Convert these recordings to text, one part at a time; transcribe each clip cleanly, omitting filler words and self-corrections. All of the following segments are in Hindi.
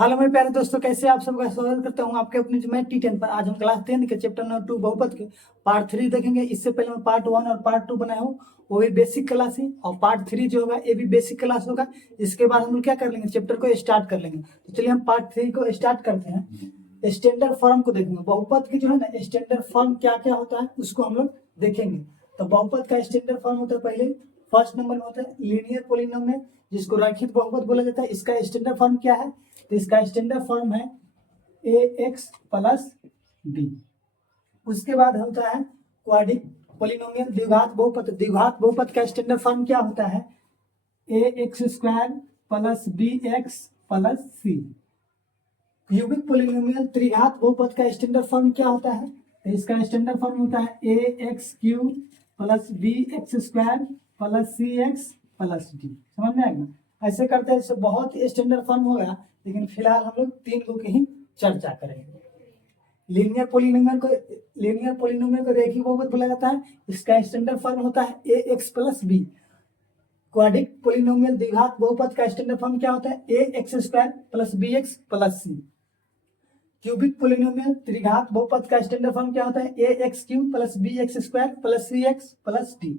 हेलो मेरे प्यारे दोस्तों, कैसे आप सबका स्वागत करता हूं आपके अपने मैं T10 पर। आज हम क्लास 10 के चैप्टर नंबर 2 बहुपद के पार्ट 3 देखेंगे। इससे पहले मैं पार्ट 1 और पार्ट 2 बनाया हूं, वो भी बेसिक क्लास ही, और पार्ट 3 जो होगा ये भी बेसिक क्लास होगा। इसके बाद हम लोग क्या कर लेंगे, चैप्टर को स्टार्ट कर लेंगे। तो चलिए हम पार्ट 3 को स्टार्ट करते हैं। स्टैंडर्ड फॉर्म को देखेंगे। बहुपद की जो है ना स्टैंडर्ड फॉर्म क्या क्या होता है उसको हम लोग देखेंगे। तो बहुपद का स्टैंडर्ड फॉर्म होता है, पहले फर्स्ट नंबर में होता है लीनियर पॉलिनोमियल, जिसको रैखिक बहुपद बोला जाता है। इसका स्टैंडर्ड फॉर्म क्या है, तो इसका स्टैंडर्ड फॉर्म है ax प्लस b। उसके बाद होता है क्वाड्रिक पॉलिनोमियल, द्विघात बहुपद। द्विघात बहुपद का स्टैंडर्ड फॉर्म क्या होता है, ax square plus bx plus c। Cubic polynomial त्रिघात बहुपद का स्टैंडर्ड फॉर्म क्या होता है, तो इसका स्टैंडर्ड फॉर्म होता है ax cube plus bx square plus cx plus d। समझ में आएगा। ऐसे करते हैं, बहुत स्टैंडर्ड फॉर्म होगा, लेकिन फिलहाल हम लोग 3 को की ही चर्चा करेंगे। लीनियर पॉलिनोमियल को रैखिक बहुपद बोला जाता है। इसका स्टैंडर्ड फॉर्म होता है ax plus b। Quadratic polynomial द्विघात बहुपद का स्टैंडर्ड फॉर्म क्या होता है, ax square plus bx plus c। Cubic polynomial त्रिघात बहुपद का स्टैंडर्ड फॉर्म क्या होता है, ax cube plus bx square plus cx plus d।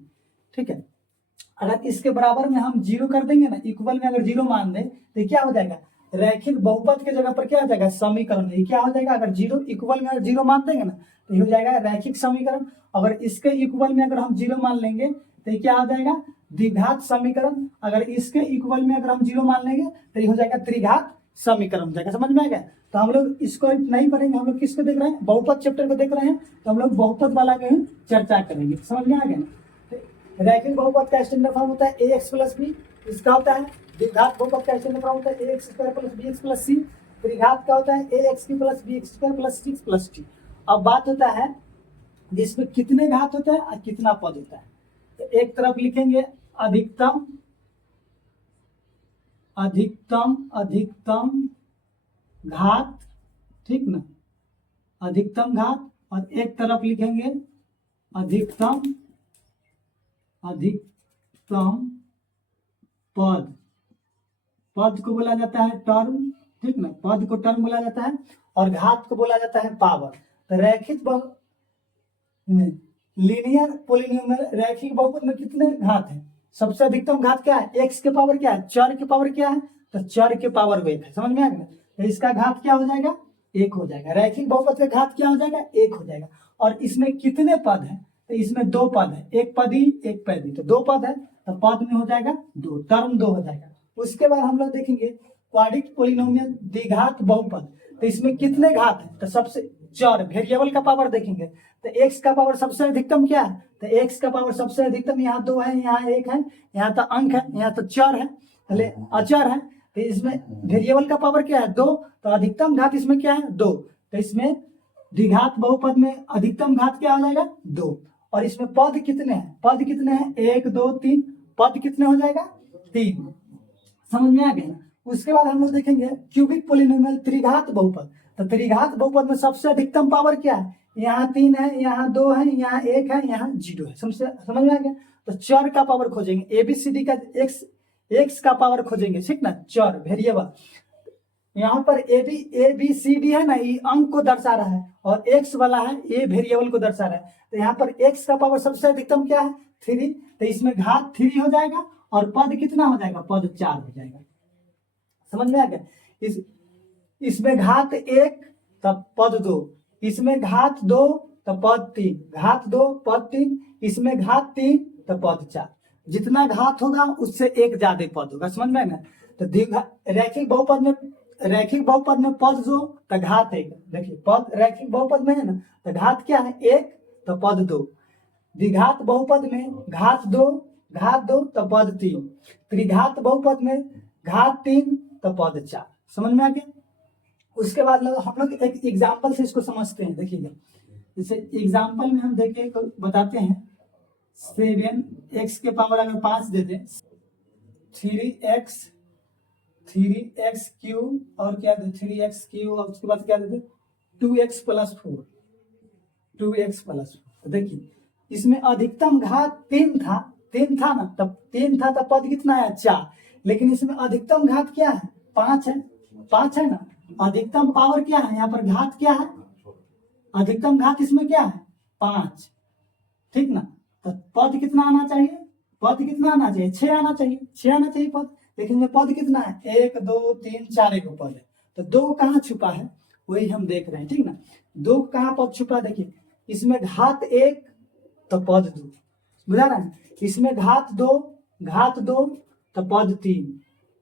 ठीक है। अगर इसके बराबर में हम जीरो कर देंगे ना, इक्वल में अगर जीरो मान दें तो क्या हो जाएगा, रैखिक बहुपद के जगह पर क्या हो जाएगा, समीकरण। ये क्या हो जाएगा, अगर जीरो इक्वल में अगर जीरो मान देंगे ना तो ये हो जाएगा रैखिक समीकरण। अगर इसके इक्वल में अगर हम जीरो मान लेंगे तो ये क्या हो जाएगा, द्विघात समीकरण। अगर इसके इक्वल में अगर हम जीरो मान लेंगे तो ये हो जाएगा त्रिघात समीकरण हो जाएगा। समझ में आ गया। तो हम लोग इसको नहीं पढ़ेंगे, हम लोग किसको देख रहे हैं, बहुपद चैप्टर को देख रहे हैं। तो हम लोग बहुपद वाला की चर्चा करेंगे। समझ में आ गया। रैखिक बहुपद का स्टैंडर्ड फॉर्म होता है ax प्लस b। इसका होता है द्विघात बहुपद का स्टैंडर्ड फॉर्म होता है ax square plus bx plus c। त्रिघात का होता है ax की plus bx square plus c plus t। अब बात होता है जिसमें कितने घात होता है और कितना पद होता है। तो एक तरफ लिखेंगे अधिकतम अधिकतम अधिकतम घात, ठीक ना, अधिकतम घात। और एक तरफ लिखेंगे अधिकतम पद। पद को बोला जाता है टर्म, ठीक ना, पद को टर्म बोला जाता है, और घात को बोला जाता है पावर। तो रैखिक लीनियर पॉलिनोमियल रैखिक बहुपद में कितने घात है, सबसे अधिकतम घात क्या है, x के पावर क्या है, चर के पावर क्या है, तो चर के पावर 1 है। समझ में आ गया। तो इसका घात क्या हो जाएगा, 1 हो जाएगा। रैखिक बहुपद का घात क्या हो जाएगा, 1 हो जाएगा। और इसमें कितने पद है, तो इसमें 2 पद है, एक पदी एक पैदी। तो 2 पद है तो पद में हो जाएगा 2, टर्म 2 हो जाएगा। उसके बाद हम लोग देखेंगे क्वाड्रिक पॉलिनोमियल द्विघात बहुपद। तो इसमें कितने घात है, तो सबसे चर वेरिएबल का पावर देखेंगे। तो x का पावर सबसे अधिकतम क्या है, तो x का पावर सबसे अधिकतम यहाँ 2 है, यहाँ 1 है, यहाँ तो अंक है, यहाँ तो चर है, पहले अचर है। तो इसमें वेरिएबल का पावर क्या है, 2। तो अधिकतम घात इसमें क्या है, 2। तो इसमें द्विघात बहुपद में अधिकतम घात क्या हो जाएगा, 2। और इसमें पद कितने हैं, पद कितने हैं, 1 2 3, पद कितने हो जाएगा, 3। समझ में आ गया। उसके बाद हम लोग देखेंगे क्यूबिक पॉलिनोमियल त्रिघात बहुपद। तो त्रिघात बहुपद में सबसे अधिकतम पावर क्या है, यहाँ 3 है, यहाँ 2 है, यहाँ 1 है, यहाँ 0 है। समझ में आ गया। तो चर का पावर खोजेंगे, ABCD का x का पावर खोजेंगे, ठीक ना, चर वेरिएबल। यहाँ पर ABCD है ना, ये अंक को दर्शा रहा है, और x वाला है ये वेरिएबल को दर्शा रहा है। तो यहाँ पर x का पावर सबसे अधिकतम क्या है, 3। तो इसमें घात 3 हो जाएगा, और पद कितना हो जाएगा, पद 4 हो जाएगा। समझ में आ गया। इसमें घात 1 तब पद 2, इसमें घात 2 तब पद 3, घात 2 पद 3, इसमें घात 3 तब पद 4। जितना घात होगा उससे 1 ज्यादा पद होगा। समझ में ना। तो रैखिक बहुपद में पद 2 तो घात 1। देखिए पद रैखिक बहुपद में है ना, तो घात क्या है, 1 तो पद 2। द्विघात बहुपद में घात 2 तो पद 3। त्रिघात बहुपद में घात 3 तो पद 4। समझ में आ गया। उसके बाद हम लोग एक एग्जाम्पल से इसको समझते हैं। देखिएगा, जैसे एग्जाम्पल में हम देखें तो बताते हैं 7x के पावर अगर 5 दे दें, 3x क्यूब और क्या दे, 3x क्यूब, और उसके बाद क्या देते, 2x प्लस 4। तो देखिए इसमें अधिकतम घात 3 था ना, तब 3 था तब पद कितना है, 4। लेकिन इसमें अधिकतम घात क्या है, 5 है ना। अधिकतम पावर क्या है, यहाँ पर घात क्या है, अधिकतम घात इसमें क्या है 5, ठीक ना। तो पद कितना आना चाहिए, पद कितना आना चाहिए 6 आना चाहिए, 6 आना चाहिए पद। लेकिन पद कितना है 1 2 3 4 एक पद है, तो 2 कहाँ छुपा है वही हम देख रहे हैं, ठीक ना। 2 कहाँ पद छुपा, देखिए इसमें घात 1 तो पद 2, बुझा रहा है, इसमें घात 2 तो पद 3,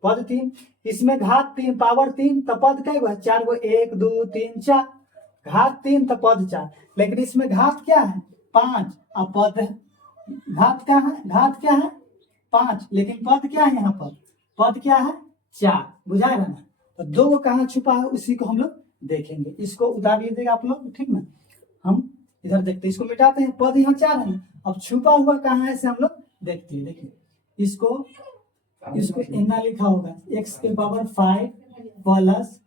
पद 3, इसमें घात 3 पावर 3 तो पद कई गो 4 गो 1 2 3 4, घात 3 तो पद 4, लेकिन इसमें घात क्या है 5 और पद घात क्या है, घात क्या है 5, लेकिन पद क्या है यहाँ पर, पद क्या है 4, बुझा रहा ना। तो 2 कहाँ छुपा है उसी को हम लोग देखेंगे, इसको उतार लीजिएगा आप लोग, ठीक ना। हम इधर देखते हैं, इसको मिटाते हैं, पद यहाँ 4 है, अब छुपा हुआ कहाँ है इसे हम लोग देखते हैं। देखिए इसको इतना लिखा होगा x के पावर 5 प्लस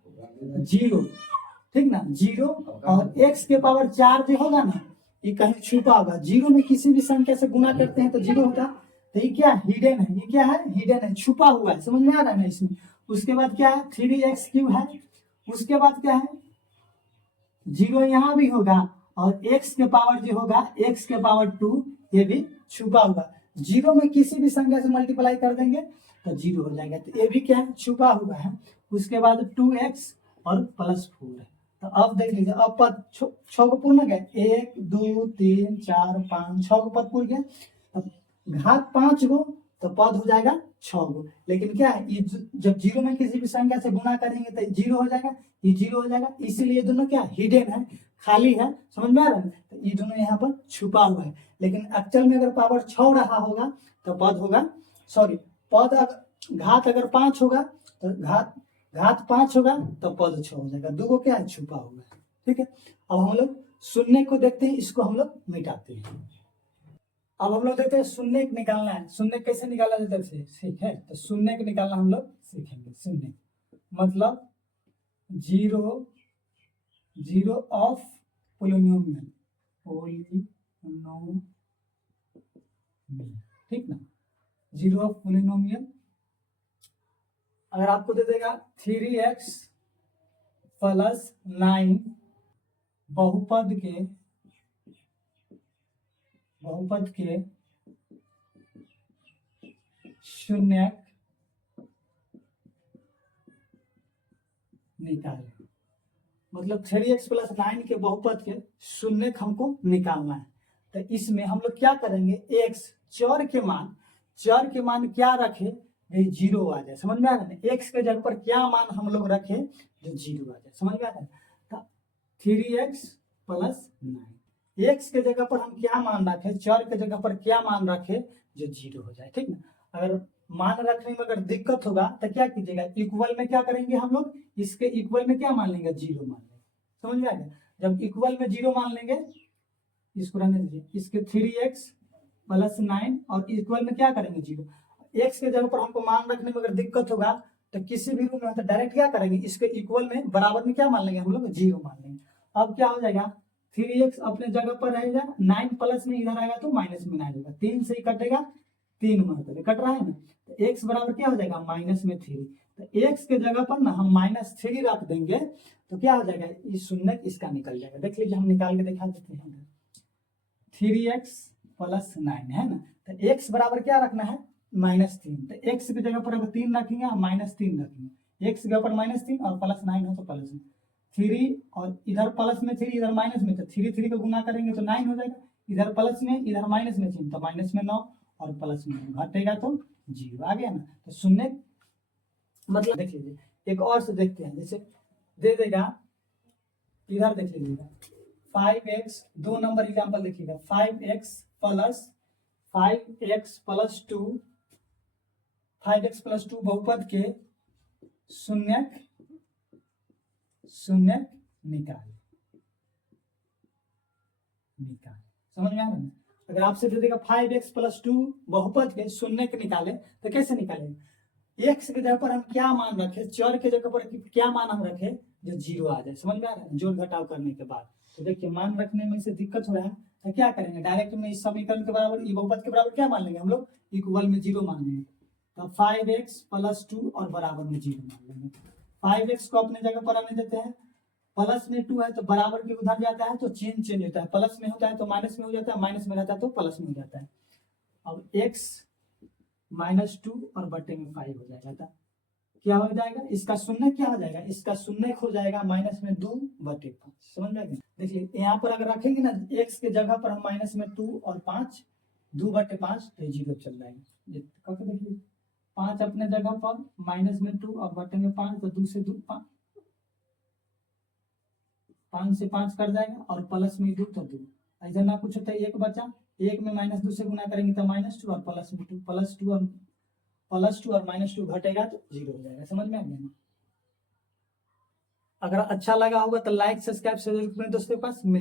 0, ठीक ना, 0 और x के पावर 4 जो होगा ना ये कहीं छुपा होगा, 0 में किसी भी संख्या से गुना करते हैं तो 0 होता है, तो ये क्या हिडन है, ये क्या है हिडन है, छुपा हुआ है, समझ में आ रहा है ना इसमें। उसके बाद क्या है 3x³ है, उसके बाद क्या है 0 यहाँ भी होगा और x के पावर जो होगा x के पावर 2 ये भी छुपा होगा, 0 में किसी भी संख्या से मल्टीप्लाई कर देंगे तो 0 हो जाएगा, तो ये भी क्या है छुपा हुआ है। उसके बाद 2x और प्लस 4 है। तो अब देख लीजिए, अब पद 6 को पूर्ण गए 1 2 3 4 5 6 को पद पूर्ण गए, अब घात 5 गो तो पद हो जाएगा 6 गो, लेकिन क्या है ये जब 0 में किसी भी संख्या से गुना करेंगे तो 0 हो जाएगा, ये 0 हो जाएगा, इसीलिए दोनों क्या हिडन है, खाली है, समझ में आ रहा है। तो ये दोनों यहाँ पर छुपा हुआ है, लेकिन एक्चुअल में अगर पावर 6 रहा होगा तो पद होगा, सॉरी पद घात अगर 5 होगा तो घात 5 होगा तो पद 6 हो जाएगा, 2 को क्या है छुपा हुआ है, ठीक है। अब हम लोग शून्य को देखते हैं, इसको हम लोग मिटाते हैं। अब हम लोग देखते हैं शून्य निकालना है, शून्य कैसे निकाला जाता है, ठीक है। तो शून्य को निकालना हम लोग सीखेंगे। शून्य मतलब 0 ऑफ पोलिनोमियल, ठीक ना, 0 ऑफ पोलिनोमियल। अगर आपको दे देगा 3x प्लस 9 बहुपद के शून्य निकाले, मतलब 3x प्लस 9 के बहुपद के शून्य हमको निकालना है। तो इसमें हम लोग क्या करेंगे, x चर के मान क्या रखे जो 0 आ जाए, समझ में आ रहा है, x के जगह पर क्या मान हम लोग रखे जो 0 आ जाए, समझ में आ रहा है। तो 3x प्लस 9, x के जगह पर हम क्या मान रखे, चर के जगह पर क्या मान रखे जो 0 हो जाए, ठीक ना। अगर मान रखने में अगर दिक्कत होगा तो क्या कीजिएगा, इक्वल में क्या करेंगे हम लोग, इसके इक्वल में क्या मान लेंगे 0 मान लेंगे, समझ में आ गया। जब इक्वल में 0 मान लेंगे, इसको रहने दीजिए, इसके 3x प्लस 9 और इक्वल में क्या करेंगे 0, x के जगह पर हमको मान रखने में अगर दिक्कत होगा तो किसी भी रूप में तो डायरेक्ट क्या करेंगे, इसके इक्वल में बराबर में क्या मान लेंगे हम लोग 0 मान लेंगे। अब क्या हो जाएगा 3x अपने जगह पर रहेगा, 9 प्लस में इधर आएगा तो माइनस में आ जाएगा, 3 से ही कटेगा, 3 मरतबे कट रहा है ना, तो x बराबर क्या हो जाएगा -3। तो x के जगह पर ना हम -3 रख देंगे तो क्या हो जाएगा, इस शून्य इसका निकल जाएगा। देख लीजिए, हम निकाल के दिखा देते हैं, 3x प्लस 9 है ना, तो x बराबर क्या रखना है -3, तो x की जगह पर अगर 3 रखेंगे -3 रखेंगे, x की जगह पर -3 और प्लस 9 हो तो प्लस 3 और इधर प्लस में 3 इधर माइनस में, तो 3 को गुना करेंगे तो 9 हो जाएगा, इधर प्लस में इधर माइनस में 3 तो माइनस में 9 और प्लस में घटेगा तो 0 आ गया ना। तो शून्य मतलब देख लीजिए, एक और से देखते हैं, जैसे दे देगा, इधर देख लीजिएगा 5x, 2 नंबर एग्जाम्पल देखिएगा, 5x प्लस 2 बहुपद के शून्य निकाल, समझ में आ रहा है। अगर आपसे दे देगा 5x प्लस 2 बहुपद के शून्य निकाले तो कैसे निकालेंगे, x के जगह पर हम क्या मान रखे, चर के जगह पर क्या मान हम रखे जो 0 आ जाए, समझ में आ रहा है, जोड़ घटाव करने के बाद। तो देखिए मान रखने में से दिक्कत हो रहा है तो क्या करेंगे, डायरेक्ट में इस समीकरण के बराबर, ये बहुपद के बराबर क्या मान लेंगे हम लोग, इक्वल में 0 मान लेंगे, तो 5x प्लस 2 और बराबर में 0 मान लेंगे, 5x को अपने जगह पर आने देते हैं, प्लस में 2 है तो बराबर के उधर जाता है तो चेंज होता है, प्लस में होता है तो माइनस में हो जाता है, माइनस में रहता है तो प्लस में हो जाता है। अब x -2 और बटे में 5 हो जाएगा, क्या हो जाएगा, इसका शून्य क्या हो जाएगा, इसका शून्य हो जाएगा -2 बटे 5। समझ में आ गया। देखिए यहाँ पर अगर रखेंगे ना x के जगह पर हम -2 और 5 2 बटे 5 तो 0 चल जाएगा। देखिए 5 अपने जगह पर -2 और बटे में 5 तो 2 से 2 5 से 5 कट जाएगा और प्लस में 2 तो 2 ऐसा ना कुछ होता है, एक बचा, एक में -2 से गुना करेंगे तो -2 और प्लस में 2 +2 और -2 घटेगा तो 0 हो जाएगा। समझ में आ गया ना। अगर अच्छा लगा होगा तो लाइक सब्सक्राइब दोस्तों के पास मिलते